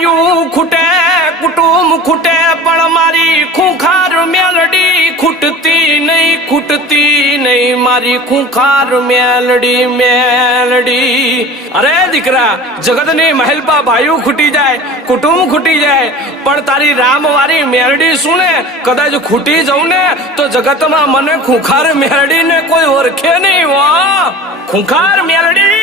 ભાઈયું ખૂટે કુટુંબ ખૂટે પણ મારી ખૂંખાર મેલડી ખૂટતી નહીં મારી ખૂંખાર મેલડી અરે દીકરા જગતની મહેલપા ભાઈયું ખૂટી જાય કુટુંબ ખૂટી જાય પણ તારી રામવારી મેલડી શું ને કદાચ ખૂટી જવું ને તો જગતમાં મને ખૂંખાર મેલડી ને કોઈ ઓળખે નહીં. વાહ ખૂંખાર મેલડી